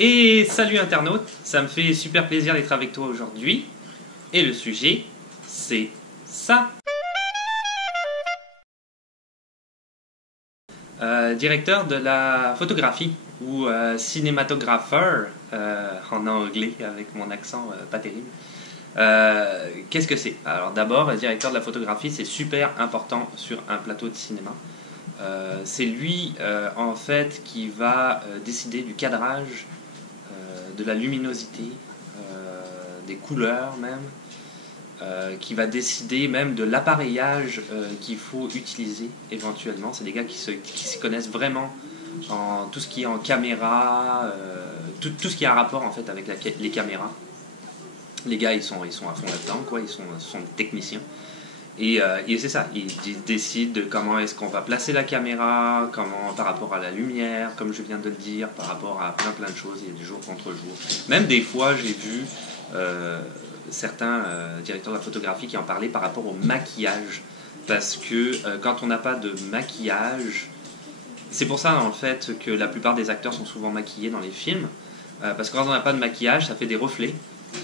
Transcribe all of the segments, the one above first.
Et salut internaute, ça me fait super plaisir d'être avec toi aujourd'hui. Et le sujet, c'est ça. Directeur de la photographie, ou cinématographeur en anglais avec mon accent pas terrible. Qu'est-ce que c'est? Alors d'abord, directeur de la photographie, c'est super important sur un plateau de cinéma. C'est lui en fait qui va décider du cadrage, de la luminosité, des couleurs même, qui va décider même de l'appareillage qu'il faut utiliser éventuellement. C'est des gars qui s'y connaissent vraiment en tout ce qui est en caméra, tout ce qui a un rapport en fait avec les caméras. Les gars ils sont à fond là-dedans, quoi. Ils sont des techniciens. Et c'est ça, ils décident de comment est-ce qu'on va placer la caméra, comment, par rapport à la lumière, comme je viens de le dire, par rapport à plein de choses, il y a du jour contre jour. Même des fois, j'ai vu certains directeurs de la photographie qui en parlaient par rapport au maquillage. Parce que quand on n'a pas de maquillage, c'est pour ça en fait que la plupart des acteurs sont souvent maquillés dans les films. Parce que quand on n'a pas de maquillage, ça fait des reflets.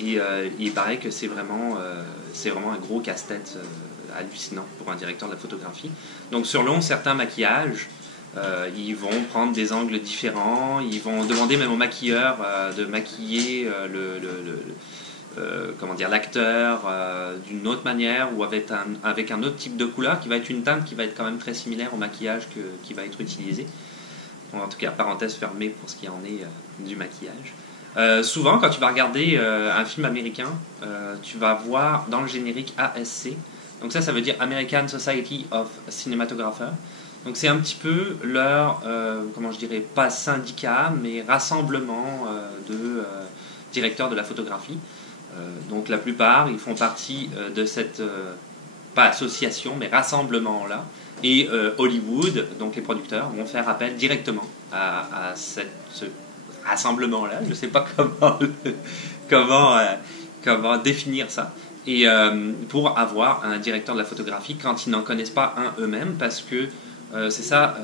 Et il paraît que c'est vraiment un gros casse-tête hallucinant pour un directeur de la photographie. Donc selon certains maquillages, ils vont prendre des angles différents, ils vont demander même au maquilleur de maquiller l'acteur d'une autre manière ou avec un autre type de couleur qui va être une teinte qui va être quand même très similaire au maquillage qui va être utilisé. Bon, en tout cas, parenthèse fermée pour ce qui en est du maquillage. Souvent, quand tu vas regarder un film américain, tu vas voir dans le générique ASC. Donc ça veut dire American Society of Cinematographers. Donc c'est un petit peu leur, comment je dirais, pas syndicat, mais rassemblement de directeurs de la photographie. Donc la plupart, ils font partie de cette, pas association, mais rassemblement-là. Et Hollywood, donc les producteurs, vont faire appel directement à ce rassemblement-là. Je ne sais pas comment définir ça. Et pour avoir un directeur de la photographie quand ils n'en connaissent pas un eux-mêmes, parce que c'est ça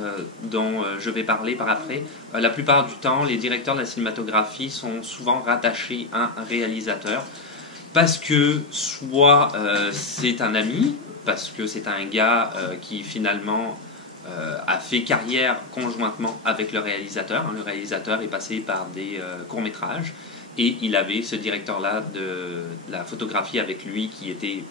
dont je vais parler par après. La plupart du temps, les directeurs de la cinématographie sont souvent rattachés à un réalisateur, parce que soit c'est un ami, parce que c'est un gars qui finalement a fait carrière conjointement avec le réalisateur. Le réalisateur est passé par des courts-métrages et il avait ce directeur-là de la photographie avec lui qui était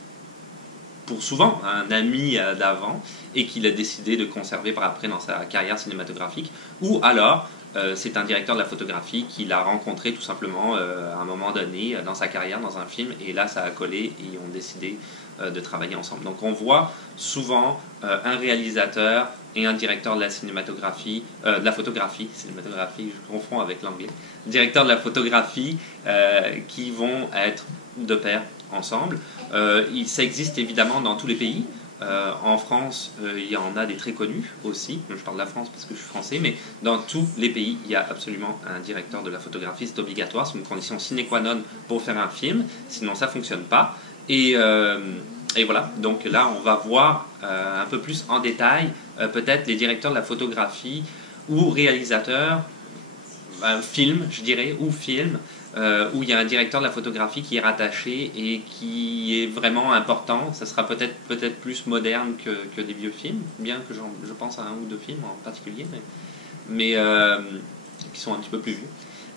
pour souvent un ami d'avant et qu'il a décidé de conserver par après dans sa carrière cinématographique. Ou alors c'est un directeur de la photographie qu'il a rencontré tout simplement à un moment donné dans sa carrière dans un film, et là ça a collé et ils ont décidé de travailler ensemble. Donc on voit souvent un réalisateur et un directeur de la cinématographie, de la photographie, cinématographie, je confonds avec l'anglais, directeur de la photographie qui vont être de pair ensemble. Ça existe évidemment dans tous les pays. En France, il y en a des très connus aussi. Je parle de la France parce que je suis français, mais dans tous les pays, il y a absolument un directeur de la photographie. C'est obligatoire, c'est une condition sine qua non pour faire un film, sinon ça ne fonctionne pas. Et voilà, donc là on va voir un peu plus en détail peut-être les directeurs de la photographie ou réalisateurs, film je dirais, ou film, où il y a un directeur de la photographie qui est rattaché et qui est vraiment important. Ça sera peut-être plus moderne que des vieux films, bien que je pense à un ou deux films en particulier, mais qui sont un petit peu plus vieux.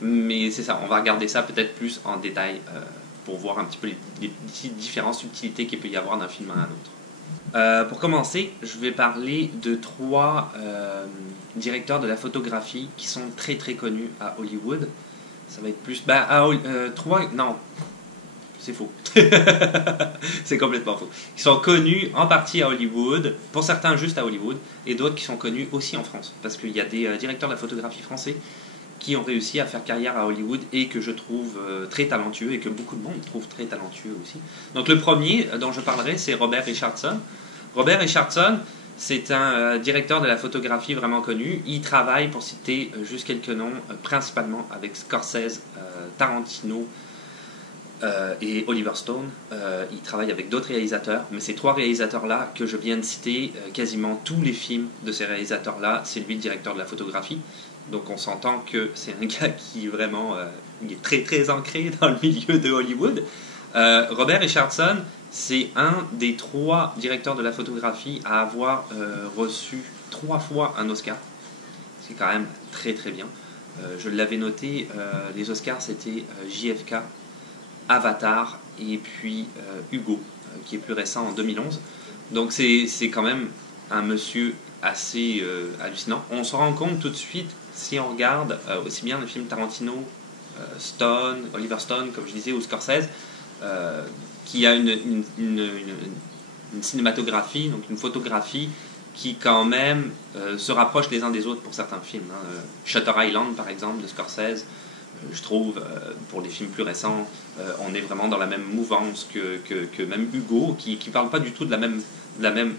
Mais c'est ça, on va regarder ça peut-être plus en détail pour voir un petit peu les différentes subtilités qu'il peut y avoir d'un film à un autre. Pour commencer, je vais parler de trois directeurs de la photographie qui sont très très connus à Hollywood. Ça va être plus... non, c'est faux. C'est complètement faux. Ils sont connus en partie à Hollywood, pour certains juste à Hollywood, et d'autres qui sont connus aussi en France. Parce qu'il y a des directeurs de la photographie français qui ont réussi à faire carrière à Hollywood et que je trouve très talentueux et que beaucoup de monde trouve très talentueux aussi. Donc le premier dont je parlerai, c'est Robert Richardson. Robert Richardson, c'est un directeur de la photographie vraiment connu. Il travaille, pour citer juste quelques noms, principalement avec Scorsese, Tarantino et Oliver Stone. Il travaille avec d'autres réalisateurs, mais ces trois réalisateurs-là que je viens de citer, quasiment tous les films de ces réalisateurs-là, c'est lui le directeur de la photographie. Donc on s'entend que c'est un gars qui vraiment il est très très ancré dans le milieu de Hollywood. Robert Richardson, c'est un des 3 directeurs de la photographie à avoir reçu 3 fois un Oscar. C'est quand même très très bien. Je l'avais noté, les Oscars c'était JFK, Avatar et puis Hugo, qui est plus récent en 2011. Donc c'est quand même un monsieur assez hallucinant. On se rend compte tout de suite, si on regarde aussi bien le film Tarantino, Stone, Oliver Stone, comme je disais, ou Scorsese, qui a une cinématographie, donc une photographie qui quand même se rapproche les uns des autres pour certains films. Shutter Island, par exemple, de Scorsese, je trouve, pour les films plus récents, on est vraiment dans la même mouvance que même Hugo, qui parle pas du tout de la même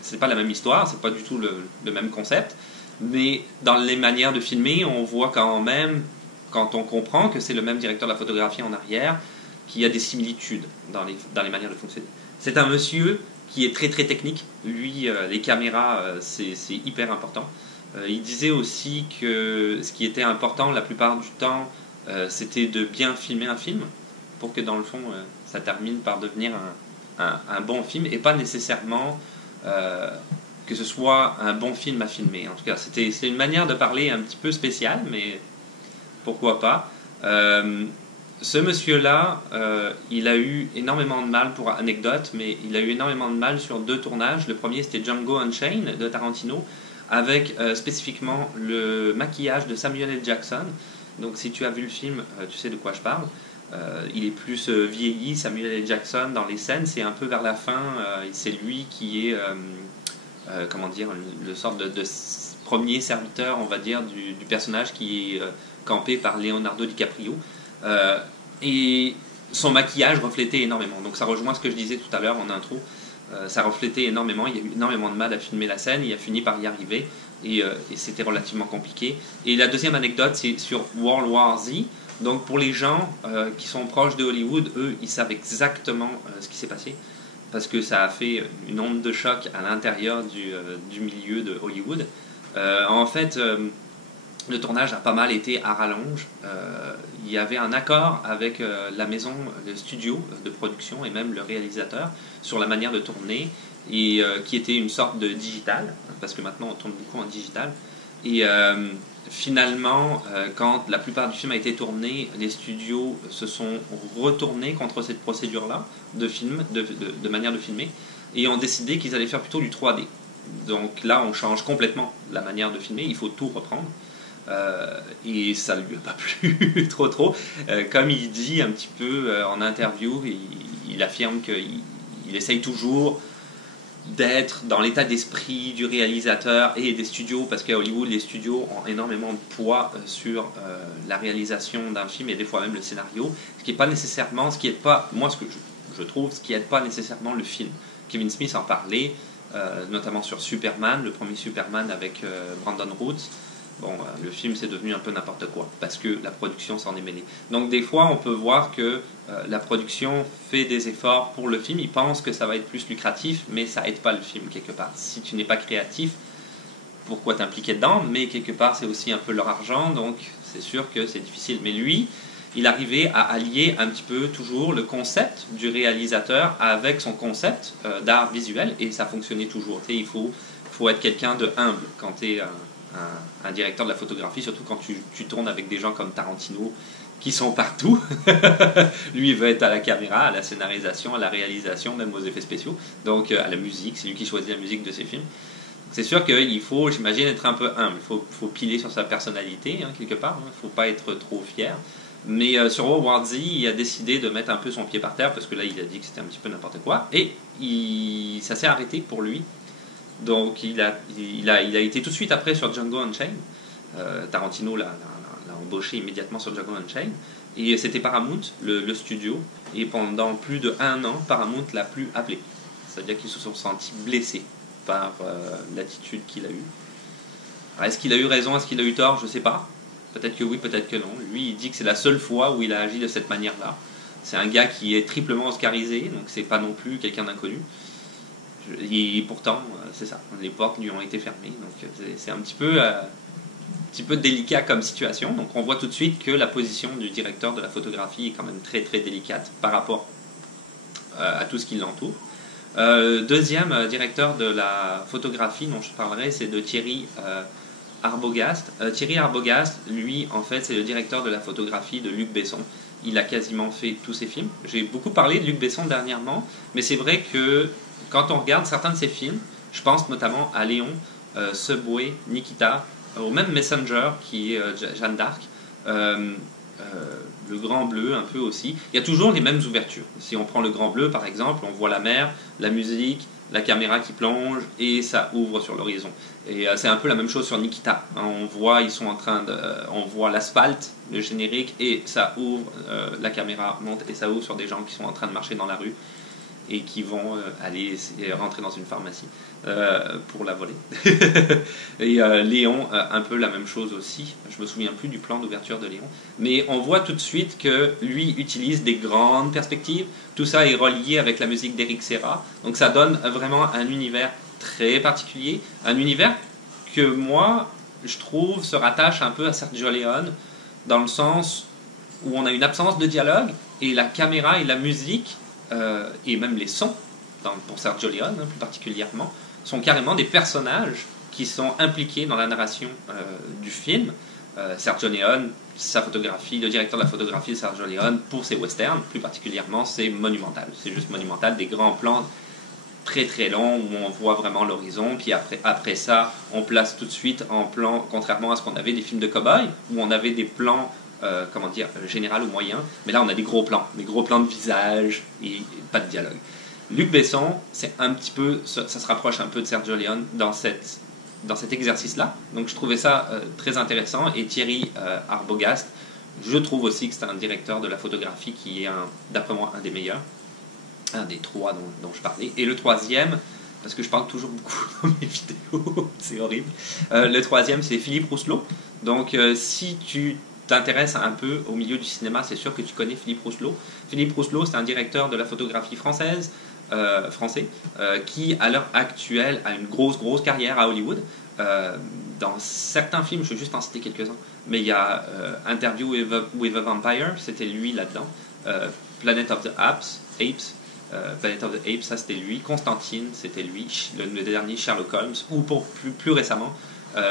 c'est pas la même histoire, c'est pas du tout le même concept, mais dans les manières de filmer, on voit quand même, quand on comprend que c'est le même directeur de la photographie en arrière, qu'il y a des similitudes dans les manières de fonctionner. C'est un monsieur qui est très très technique. Lui, les caméras, c'est hyper important. Il disait aussi que ce qui était important la plupart du temps, c'était de bien filmer un film pour que dans le fond, ça termine par devenir un bon film et pas nécessairement que ce soit un bon film à filmer. En tout cas, c'est une manière de parler un petit peu spéciale, mais pourquoi pas. Ce monsieur-là, il a eu énormément de mal, pour anecdote, mais il a eu énormément de mal sur 2 tournages. Le premier, c'était Django Unchained de Tarantino, avec spécifiquement le maquillage de Samuel L. Jackson. Donc si tu as vu le film, tu sais de quoi je parle. Il est plus vieilli, Samuel L. Jackson, dans les scènes. C'est un peu vers la fin, c'est lui qui est, comment dire, le sorte de premier serviteur, on va dire, du personnage qui est campé par Leonardo DiCaprio. Et son maquillage reflétait énormément. Donc ça rejoint ce que je disais tout à l'heure en intro. Ça reflétait énormément. Il y a eu énormément de mal à filmer la scène. Il a fini par y arriver. Et c'était relativement compliqué. Et la deuxième anecdote, c'est sur World War Z. Donc pour les gens qui sont proches de Hollywood, eux, ils savent exactement ce qui s'est passé. Parce que ça a fait une onde de choc à l'intérieur du milieu de Hollywood. En fait... le tournage a pas mal été à rallonge. Il y avait un accord avec la maison, le studio de production et même le réalisateur sur la manière de tourner, et qui était une sorte de digital, parce que maintenant on tourne beaucoup en digital. Et finalement, quand la plupart du film a été tourné, les studios se sont retournés contre cette procédure-là de manière de filmer, et ont décidé qu'ils allaient faire plutôt du 3D. Donc là, on change complètement la manière de filmer, il faut tout reprendre. Et ça lui a pas plu trop. Comme il dit un petit peu en interview, il affirme qu'il essaye toujours d'être dans l'état d'esprit du réalisateur et des studios, parce qu'à Hollywood, les studios ont énormément de poids sur la réalisation d'un film et des fois même le scénario, ce qui est pas nécessairement, moi ce que je trouve, ce qui aide pas nécessairement le film. Kevin Smith en parlait, notamment sur Superman, le premier Superman avec Brandon Routh. Bon, le film c'est devenu un peu n'importe quoi parce que la production s'en est mêlée. Donc des fois on peut voir que la production fait des efforts pour le film, ils pensent que ça va être plus lucratif, mais ça aide pas le film quelque part. Si tu n'es pas créatif, pourquoi t'impliquer dedans? Mais quelque part c'est aussi un peu leur argent, donc c'est sûr que c'est difficile. Mais lui, il arrivait à allier un petit peu toujours le concept du réalisateur avec son concept d'art visuel, et ça fonctionnait toujours. Tu sais, il faut être quelqu'un de humble quand tu es un directeur de la photographie, surtout quand tu tournes avec des gens comme Tarantino qui sont partout. Lui, il veut être à la caméra, à la scénarisation, à la réalisation, même aux effets spéciaux, donc à la musique, c'est lui qui choisit la musique de ses films. C'est sûr qu'il faut, j'imagine, être un peu humble, il faut piler sur sa personnalité, quelque part, il ne faut pas être trop fier. Mais sur World War Z, il a décidé de mettre un peu son pied par terre, parce que là, il a dit que c'était un petit peu n'importe quoi, et ça s'est arrêté pour lui. Donc il a été tout de suite après sur Django Unchained. Tarantino l'a embauché immédiatement sur Django Unchained. Et c'était Paramount, le studio. Et pendant plus d'1 an, Paramount l'a plus appelé. C'est-à-dire qu'ils se sont sentis blessés par l'attitude qu'il a eue. Alors, est-ce qu'il a eu raison, est-ce qu'il a eu tort? Je ne sais pas. Peut-être que oui, peut-être que non. Lui, il dit que c'est la seule fois où il a agi de cette manière-là. C'est un gars qui est triplement oscarisé, donc c'est pas non plus quelqu'un d'inconnu. Et pourtant, c'est ça, les portes lui ont été fermées. Donc c'est un petit peu petit peu délicat comme situation. Donc on voit tout de suite que la position du directeur de la photographie est quand même très très délicate par rapport à tout ce qui l'entoure. Deuxième directeur de la photographie dont je parlerai, c'est de Thierry Arbogast. Thierry Arbogast, lui, en fait, c'est le directeur de la photographie de Luc Besson. Il a quasiment fait tous ses films. J'ai beaucoup parlé de Luc Besson dernièrement, mais c'est vrai que quand on regarde certains de ses films, je pense notamment à Léon, Subway, Nikita, au même Messenger qui est Jeanne d'Arc, le Grand Bleu un peu aussi. Il y a toujours les mêmes ouvertures. Si on prend le Grand Bleu par exemple, on voit la mer, la musique, la caméra qui plonge et ça ouvre sur l'horizon. Et c'est un peu la même chose sur Nikita. On voit, on voit l'asphalte, le générique et ça ouvre, la caméra monte et ça ouvre sur des gens qui sont en train de marcher dans la rue et qui vont aller rentrer dans une pharmacie pour la voler. Et Léon, un peu la même chose aussi. Je me souviens plus du plan d'ouverture de Léon. Mais on voit tout de suite que lui utilise des grandes perspectives. Tout ça est relié avec la musique d'Eric Serra. Donc ça donne vraiment un univers très particulier. Un univers que moi, je trouve, se rattache un peu à Sergio Leone, dans le sens où on a une absence de dialogue et la caméra et la musique et même les sons, pour Sergio Leone plus particulièrement, sont carrément des personnages qui sont impliqués dans la narration du film. Sergio Leone, sa photographie, le directeur de la photographie de Sergio Leone, pour ses westerns plus particulièrement, c'est monumental. C'est juste monumental, des grands plans très très longs où on voit vraiment l'horizon, puis après ça, on place tout de suite en plan, contrairement à ce qu'on avait des films de cow-boy, où on avait des plans comment dire, général ou moyen, mais là on a des gros plans de visage et pas de dialogue. Luc Besson, c'est un petit peu, ça se rapproche un peu de Sergio Leone dans cet exercice-là, donc je trouvais ça très intéressant. Et Thierry Arbogast, je trouve aussi que c'est un directeur de la photographie qui est, d'après moi, un des meilleurs, un des trois dont je parlais. Et le troisième, parce que je parle toujours beaucoup dans mes vidéos, c'est horrible, le troisième c'est Philippe Rousselot. Donc si tu t'intéresses un peu au milieu du cinéma, c'est sûr que tu connais Philippe Rousselot. Philippe Rousselot, c'est un directeur de la photographie français, qui à l'heure actuelle a une grosse carrière à Hollywood. Dans certains films, je vais juste en citer quelques-uns, mais il y a Interview with a Vampire, c'était lui là-dedans. Planet of the Apes, Planet of the Apes, ça c'était lui. Constantine, c'était lui. Le dernier, Sherlock Holmes, ou pour plus récemment,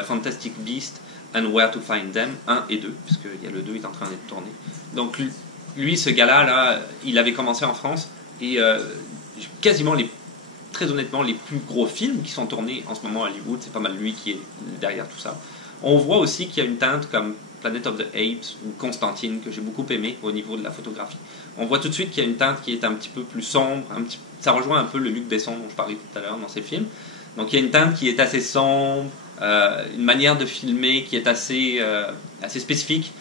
Fantastic Beasts and Where to Find Them 1 et 2, puisqu'il y a le 2 est en train d'être tourné. Donc lui, ce gars-là, là, il avait commencé en France, et quasiment très honnêtement, les plus gros films qui sont tournés en ce moment à Hollywood, c'est pas mal lui qui est derrière tout ça. On voit aussi qu'il y a une teinte comme Planet of the Apes ou Constantine, que j'ai beaucoup aimé au niveau de la photographie. On voit tout de suite qu'il y a une teinte qui est un petit peu plus sombre, ça rejoint un peu le Luc Besson dont je parlais tout à l'heure dans ses films. Donc il y a une teinte qui est assez sombre, une manière de filmer qui est assez spécifique.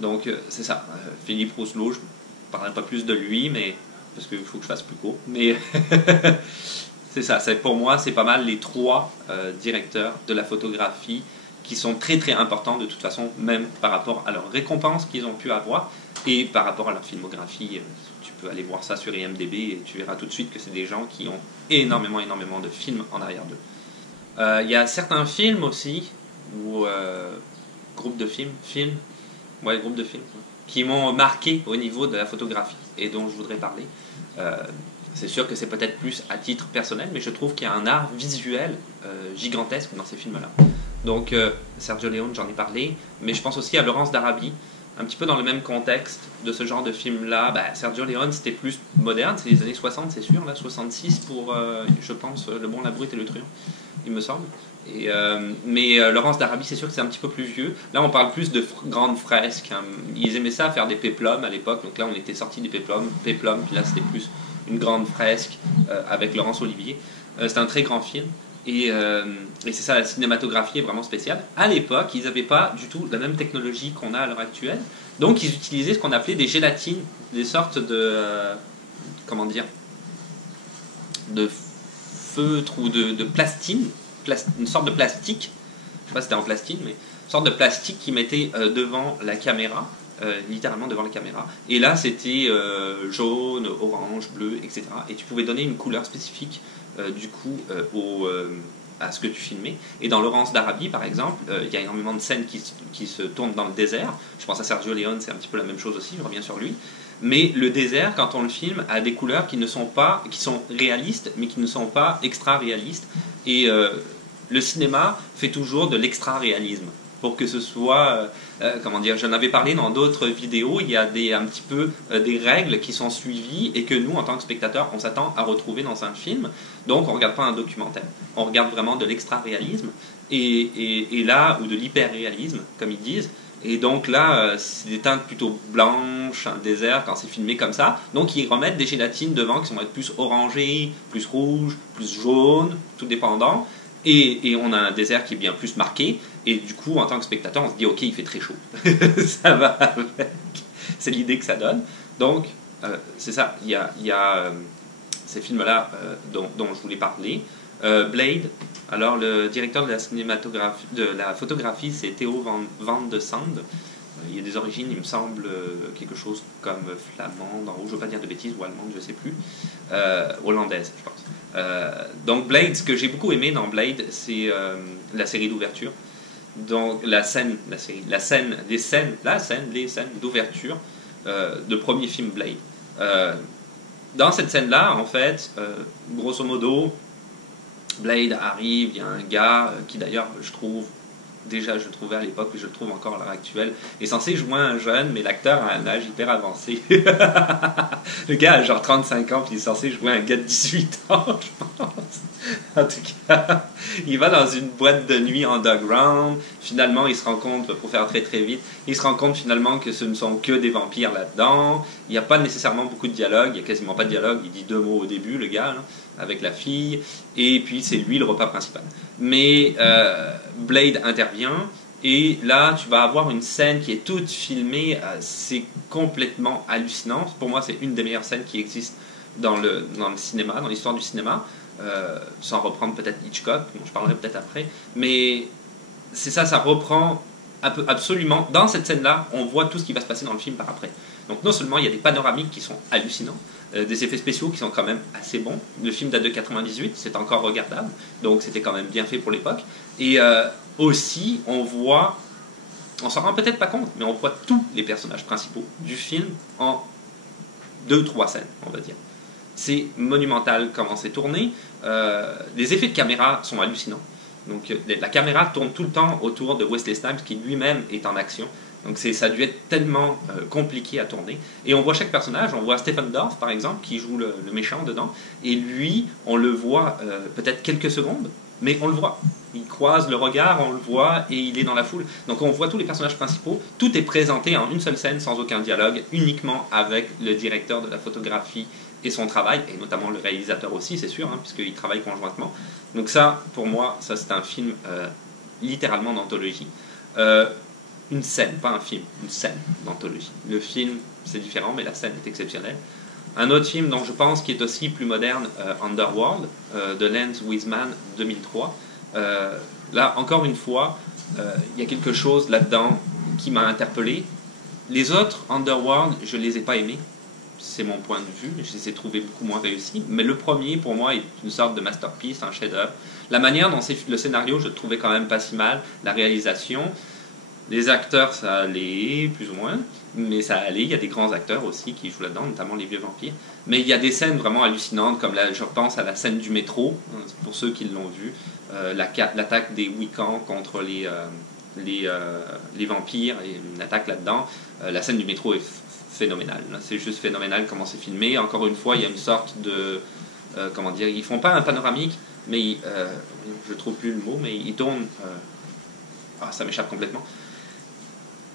Donc c'est ça. Philippe Rousselot, je ne parlerai pas plus de lui, mais parce qu'il faut que je fasse plus court. Mais c'est ça. Pour moi, c'est pas mal les trois directeurs de la photographie qui sont très très importants de toute façon, même par rapport à leurs récompenses qu'ils ont pu avoir et par rapport à leur filmographie. Tu peux aller voir ça sur IMDb et tu verras tout de suite que c'est des gens qui ont énormément de films en arrière d'eux. Il y a certains films aussi, ou groupes de films, groupes de films, qui m'ont marqué au niveau de la photographie et dont je voudrais parler. C'est sûr que c'est peut-être plus à titre personnel, mais je trouve qu'il y a un art visuel gigantesque dans ces films-là. Donc Sergio Leone, j'en ai parlé, mais je pense aussi à Laurence d'Arabie, un petit peu dans le même contexte de ce genre de film-là. Sergio Leone, c'était plus moderne, c'est les années 60, c'est sûr, là, 66 pour, je pense, Le Bon, la Brute et le Truand, il me semble. Mais Laurence d'Arabie, c'est sûr que c'est un petit peu plus vieux. Là, on parle plus de grandes fresques. Hein. Ils aimaient ça, faire des péplums à l'époque. Donc là, on était sorti des péplums, puis là, c'était plus une grande fresque avec Laurence Olivier. C'est un très grand film. Et c'est ça, la cinématographie est vraiment spéciale. À l'époque, ils n'avaient pas du tout la même technologie qu'on a à l'heure actuelle. Donc, ils utilisaient ce qu'on appelait des gélatines, des sortes de... comment dire, de feutre ou de plastine, une sorte de plastique. Je ne sais pas si c'était en plastine, mais une sorte de plastique qu'ils mettaient devant la caméra, littéralement devant la caméra. Et là, c'était jaune, orange, bleu, etc. Et tu pouvais donner une couleur spécifique du coup à ce que tu filmais. Et dans Laurence d'Arabie, par exemple, il y a énormément de scènes qui se tournent dans le désert. Je pense à Sergio Leone, c'est un petit peu la même chose aussi, je reviens sur lui. Mais le désert, quand on le filme, a des couleurs qui sont réalistes, mais qui ne sont pas extra-réalistes. Et le cinéma fait toujours de l'extra-réalisme. Pour que ce soit, comment dire, j'en avais parlé dans d'autres vidéos, il y a un petit peu des règles qui sont suivies et que nous, en tant que spectateurs, on s'attend à retrouver dans un film. Donc on ne regarde pas un documentaire, on regarde vraiment de l'extra-réalisme et là, ou de l'hyper-réalisme, comme ils disent. Et donc là, c'est des teintes plutôt blanches, un désert, quand c'est filmé comme ça. Donc ils remettent des gélatines devant qui vont être plus orangées, plus rouges, plus jaunes, tout dépendant. Et on a un désert qui est bien plus marqué. Et du coup, en tant que spectateur, on se dit, ok, il fait très chaud. Ça va avec. C'est l'idée que ça donne. Donc, c'est ça. Il y a ces films-là dont je voulais parler. Blade. Alors, le directeur de la photographie, c'est Theo van de Sande. Il y a des origines, il me semble, quelque chose comme flamande, je ne veux pas dire de bêtises, ou allemande, je ne sais plus. Hollandaise, je pense. Donc Blade, ce que j'ai beaucoup aimé dans Blade, c'est la série d'ouverture. Donc les scènes d'ouverture de premier film Blade. Dans cette scène-là, en fait, grosso modo, Blade arrive, il y a un gars qui d'ailleurs, je le trouvais à l'époque, et je le trouve encore à l'heure actuelle, est censé jouer un jeune, mais l'acteur a un âge hyper avancé. Le gars a genre 35 ans, puis il est censé jouer un gars de 18 ans, je pense. En tout cas, il va dans une boîte de nuit underground. Finalement, il se rend compte, pour faire très très vite, il se rend compte finalement que ce ne sont que des vampires là-dedans. Il n'y a pas nécessairement beaucoup de dialogue, il n'y a quasiment pas de dialogue. Il dit 2 mots au début, le gars, là, avec la fille, et puis c'est lui le repas principal. Mais Blade intervient, et là, tu vas avoir une scène qui est toute filmée. C'est complètement hallucinant. Pour moi, c'est une des meilleures scènes qui existent dans le cinéma, dans l'histoire du cinéma. Sans reprendre peut-être Hitchcock, dont je parlerai peut-être après, mais c'est ça, ça reprend absolument. Dans cette scène-là, on voit tout ce qui va se passer dans le film par après. Donc non seulement il y a des panoramiques qui sont hallucinants, des effets spéciaux qui sont quand même assez bons. Le film date de 98, c'est encore regardable, donc c'était quand même bien fait pour l'époque. Et aussi, on s'en rend peut-être pas compte, mais on voit tous les personnages principaux du film en 2-3 scènes, on va dire. C'est monumental comment c'est tourné. Les effets de caméra sont hallucinants. Donc la caméra tourne tout le temps autour de Wesley Snipes qui lui-même est en action. Donc ça a dû être tellement compliqué à tourner. Et on voit chaque personnage. On voit Stephen Dorff par exemple qui joue le méchant dedans. Et lui, on le voit peut-être quelques secondes, mais on le voit. Il croise le regard, on le voit et il est dans la foule. Donc on voit tous les personnages principaux. Tout est présenté en une seule scène sans aucun dialogue, uniquement avec le directeur de la photographie et son travail, et notamment le réalisateur aussi, c'est sûr, hein, puisqu'ils travaillent conjointement. Donc ça, pour moi, ça c'est un film littéralement d'anthologie. Une scène, pas un film, une scène d'anthologie. Le film, c'est différent, mais la scène est exceptionnelle. Un autre film dont je pense qui est aussi plus moderne, Underworld, de Lance Wiseman, 2003. Là, encore une fois, il y a quelque chose là-dedans qui m'a interpellé. Les autres, Underworld, je ne les ai pas aimés. C'est mon point de vue, je les ai trouvés beaucoup moins réussis. Mais le premier, pour moi, est une sorte de masterpiece, un chef-d'œuvre. La manière dont le scénario, je le trouvais quand même pas si mal. La réalisation, les acteurs, ça allait, plus ou moins. Mais ça allait, il y a des grands acteurs aussi qui jouent là-dedans, notamment les vieux vampires. Mais il y a des scènes vraiment hallucinantes, comme je pense à la scène du métro, pour ceux qui l'ont vu. L'attaque des Wiccans contre les vampires, et une attaque là-dedans. La scène du métro est phénoménal. C'est juste phénoménal comment c'est filmé. Encore une fois, il y a une sorte de... comment dire, ils font pas un panoramique, mais je trouve plus le mot, mais ils tournent... ça m'échappe complètement.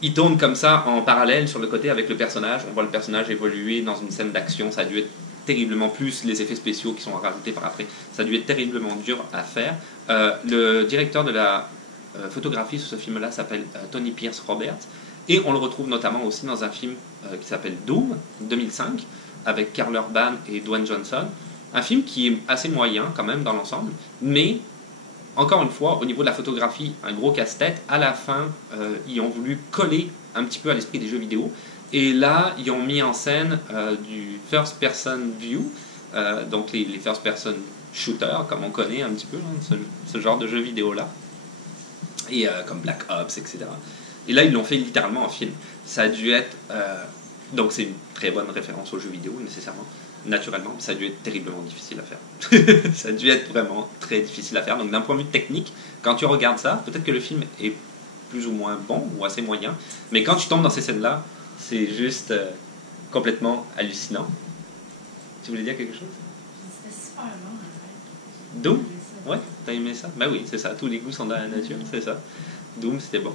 Ils tournent comme ça en parallèle sur le côté avec le personnage. On voit le personnage évoluer dans une scène d'action. Ça a dû être terriblement, plus les effets spéciaux qui sont rajoutés par après. Ça a dû être terriblement dur à faire. Le directeur de la photographie sur ce film-là s'appelle Tony Pierce Roberts. Et on le retrouve notamment aussi dans un film qui s'appelle Doom, 2005, avec Karl Urban et Dwayne Johnson. Un film qui est assez moyen quand même dans l'ensemble, mais encore une fois, au niveau de la photographie, un gros casse-tête. À la fin, ils ont voulu coller un petit peu à l'esprit des jeux vidéo. Et là, ils ont mis en scène du first-person view, donc les first-person shooter, comme on connaît un petit peu, hein, ce genre de jeu vidéo-là, et comme Black Ops, etc. Et là, ils l'ont fait littéralement en film. Ça a dû être... donc c'est une très bonne référence aux jeux vidéo, nécessairement, naturellement, ça a dû être terriblement difficile à faire. Ça a dû être vraiment très difficile à faire. Donc d'un point de vue technique, quand tu regardes ça, peut-être que le film est plus ou moins bon, ou assez moyen, mais quand tu tombes dans ces scènes-là, c'est juste complètement hallucinant. Tu voulais dire quelque chose? C'était super long, en fait. Doom? Ouais, t'as aimé ça? Ben oui, c'est ça, tous les goûts sont dans la nature, c'est ça. Doom, c'était bon.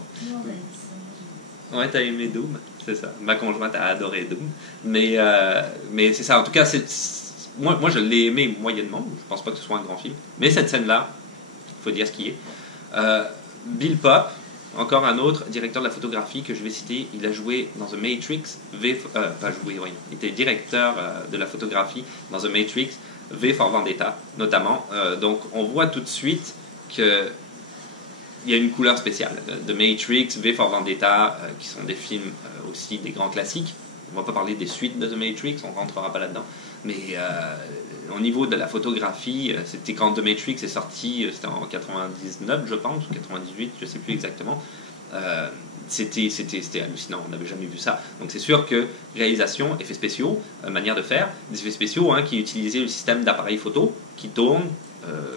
Ouais, t'as aimé Doom, c'est ça. Ma conjointe a adoré Doom. Mais c'est ça, en tout cas, moi je l'ai aimé moyennement, je pense pas que ce soit un grand film. Mais cette scène-là, il faut dire ce qui est. Bill Popp, encore un autre directeur de la photographie que je vais citer, il a joué dans The Matrix, pas joué, oui, il était directeur de la photographie dans The Matrix, V for Vendetta notamment. Donc on voit tout de suite que il y a une couleur spéciale. The Matrix, V for Vendetta, qui sont des films aussi des grands classiques. On ne va pas parler des suites de The Matrix, on ne rentrera pas là-dedans. Mais au niveau de la photographie, c'était quand The Matrix est sorti, c'était en 99, je pense, ou 98, je ne sais plus exactement. C'était hallucinant, on n'avait jamais vu ça. Donc c'est sûr que réalisation, effets spéciaux, manière de faire, des effets spéciaux qui utilisaient le système d'appareil photo qui tourne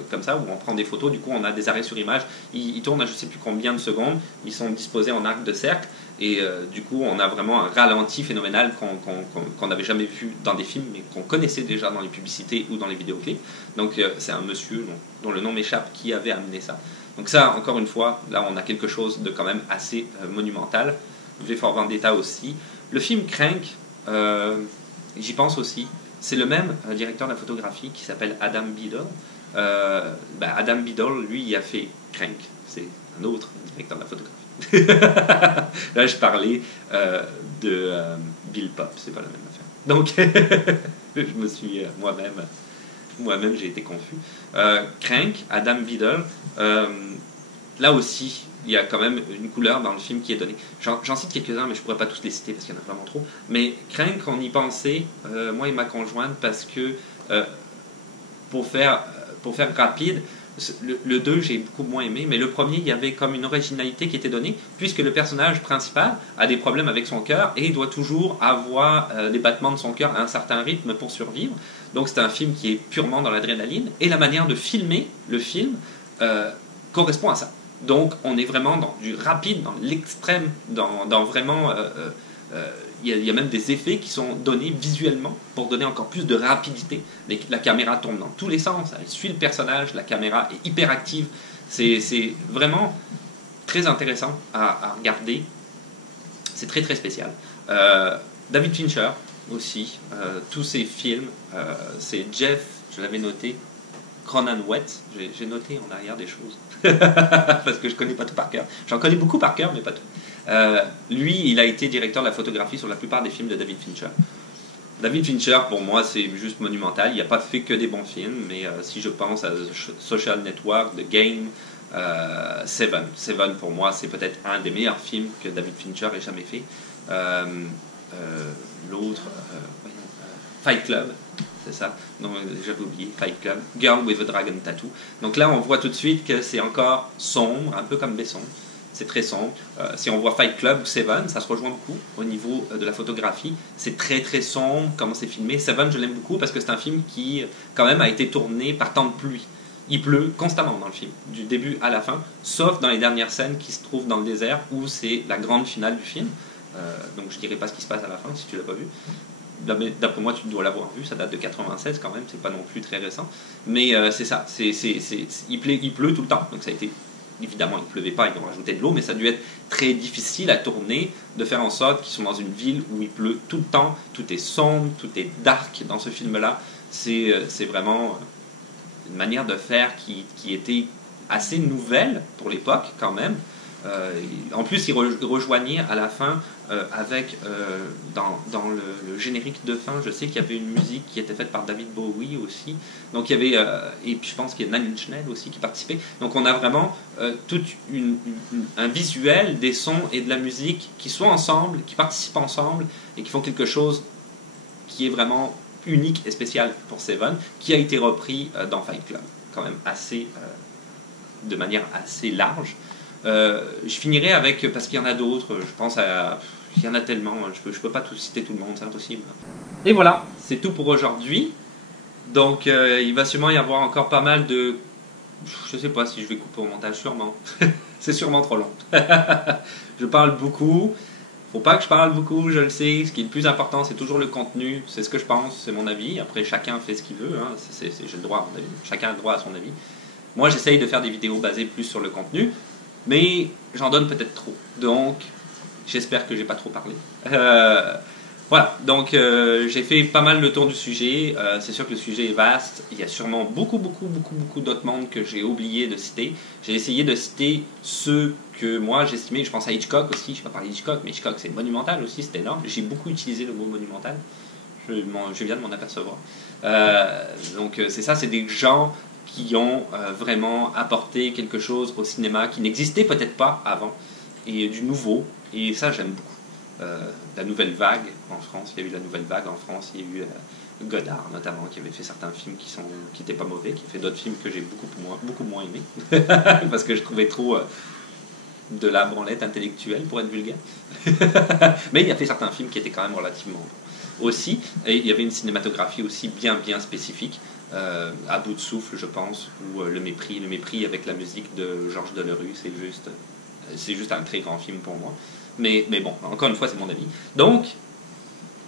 comme ça, où on prend des photos, du coup on a des arrêts sur image, ils tournent à je ne sais plus combien de secondes, ils sont disposés en arc de cercle, et du coup on a vraiment un ralenti phénoménal qu'on n'avait jamais vu dans des films, mais qu'on connaissait déjà dans les publicités ou dans les vidéoclips. Donc c'est un monsieur dont le nom m'échappe qui avait amené ça. Donc ça, encore une fois, là on a quelque chose de quand même assez monumental. V for Vendetta aussi. Le film Crank, j'y pense aussi, c'est le même directeur de la photographie qui s'appelle Adam Biddle. Adam Biddle, lui, il a fait Crank. C'est un autre directeur de la photographie. Là, je parlais de Bill Popp, c'est pas la même affaire. Donc, je me suis moi-même, j'ai été confus. Crank, Adam Biddle, là aussi, il y a quand même une couleur dans le film qui est donnée. J'en cite quelques-uns, mais je ne pourrais pas tous les citer parce qu'il y en a vraiment trop. Mais Crank, on y pensait, moi et ma conjointe, parce que pour faire rapide, le 2 j'ai beaucoup moins aimé, mais le premier il y avait comme une originalité qui était donnée, puisque le personnage principal a des problèmes avec son cœur et il doit toujours avoir des battements de son cœur à un certain rythme pour survivre. Donc c'est un film qui est purement dans l'adrénaline, et la manière de filmer le film correspond à ça. Donc on est vraiment dans du rapide, dans l'extrême, dans vraiment... il y a même des effets qui sont donnés visuellement pour donner encore plus de rapidité. La caméra tourne dans tous les sens, elle suit le personnage, la caméra est hyper active. C'est vraiment très intéressant à regarder. C'est très très spécial. David Fincher aussi, tous ses films, c'est Jeff, je l'avais noté, Cronenweth, j'ai noté en arrière des choses, parce que je ne connais pas tout par cœur. J'en connais beaucoup par cœur, mais pas tout. Lui, il a été directeur de la photographie sur la plupart des films de David Fincher. David Fincher, pour moi, c'est juste monumental. Il n'a pas fait que des bons films, mais si je pense à The Social Network, The Game, Seven. Seven, pour moi, c'est peut-être un des meilleurs films que David Fincher ait jamais fait. L'autre, Fight Club, c'est ça. Non, j'avais oublié, Fight Club. Girl with a Dragon Tattoo. Donc là, on voit tout de suite que c'est encore sombre, un peu comme Besson. C'est très sombre. Si on voit Fight Club ou Seven, ça se rejoint beaucoup au niveau de la photographie. C'est très très sombre, comment c'est filmé. Seven, je l'aime beaucoup parce que c'est un film qui, quand même, a été tourné par temps de pluie. Il pleut constamment dans le film, du début à la fin, sauf dans les dernières scènes qui se trouvent dans le désert, où c'est la grande finale du film. Donc je dirais pas ce qui se passe à la fin, si tu l'as pas vu. D'après moi, tu dois l'avoir vu, ça date de 96 quand même, c'est pas non plus très récent. Mais c'est ça, il pleut tout le temps, donc ça a été... Évidemment, il ne pleuvait pas, ils ont rajouté de l'eau, mais ça a dû être très difficile à tourner, de faire en sorte qu'ils sont dans une ville où il pleut tout le temps, tout est sombre, tout est dark dans ce film-là. C'est vraiment une manière de faire qui était assez nouvelle pour l'époque quand même. En plus, il rejoignait à la fin avec, dans le générique de fin, je sais qu'il y avait une musique qui était faite par David Bowie aussi. Donc il y avait, et puis je pense qu'il y a Nine Inch Nails aussi qui participait. Donc on a vraiment tout un visuel, des sons et de la musique qui sont ensemble, qui participent ensemble et qui font quelque chose qui est vraiment unique et spécial pour Seven, qui a été repris dans Fight Club, quand même de manière assez large. Je finirai avec, parce qu'il y en a d'autres, je pense à... Il y en a tellement, je peux pas tout citer tout le monde, c'est impossible. Et voilà, c'est tout pour aujourd'hui. Donc il va sûrement y avoir encore pas mal de... Je sais pas si je vais couper au montage, sûrement. C'est sûrement trop long. Je parle beaucoup. Faut pas que je parle beaucoup, je le sais. Ce qui est le plus important, c'est toujours le contenu. C'est ce que je pense, c'est mon avis. Après, chacun fait ce qu'il veut. Hein. J'ai le droit à mon avis. Chacun a le droit à son avis. Moi, j'essaye de faire des vidéos basées plus sur le contenu. Mais j'en donne peut-être trop. Donc, j'espère que j'ai pas trop parlé. Voilà, donc j'ai fait pas mal le tour du sujet. C'est sûr que le sujet est vaste. Il y a sûrement beaucoup d'autres mondes que j'ai oublié de citer. J'ai essayé de citer ceux que moi j'estimais. Je pense à Hitchcock aussi. Je ne vais pas parler d'Hitchcock, mais Hitchcock c'est monumental aussi, c'est énorme. J'ai beaucoup utilisé le mot monumental. Je viens de m'en apercevoir. Donc c'est ça, c'est des gens qui ont vraiment apporté quelque chose au cinéma qui n'existait peut-être pas avant, et du nouveau. Et ça, j'aime beaucoup. La nouvelle vague en France, il y a eu la nouvelle vague en France, il y a eu Godard notamment qui avait fait certains films qui n'étaient pas mauvais, qui a fait d'autres films que j'ai beaucoup moins aimés parce que je trouvais trop de la branlette intellectuelle pour être vulgaire. Mais il a fait certains films qui étaient quand même relativement bons aussi, et il y avait une cinématographie aussi bien spécifique, à bout de souffle je pense, ou le mépris avec la musique de Georges Delerue, c'est juste un très grand film pour moi. Mais bon, encore une fois, c'est mon avis. Donc,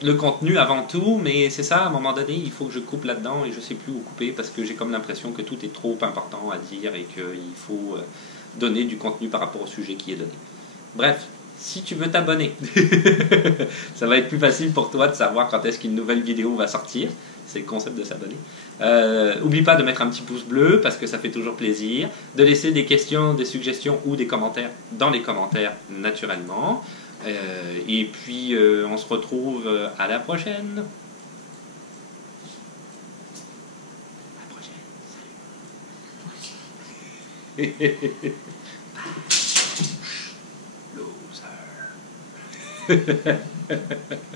le contenu avant tout, mais c'est ça, à un moment donné, il faut que je coupe là-dedans et je ne sais plus où couper parce que j'ai comme l'impression que tout est trop important à dire et qu'il faut donner du contenu par rapport au sujet qui est donné. Bref, si tu veux t'abonner, ça va être plus facile pour toi de savoir quand est-ce qu'une nouvelle vidéo va sortir. C'est le concept de s'abonner. Oublie pas de mettre un petit pouce bleu parce que ça fait toujours plaisir. De laisser des questions, des suggestions ou des commentaires dans les commentaires naturellement. Et puis on se retrouve à la prochaine. À la prochaine. Salut. Loser.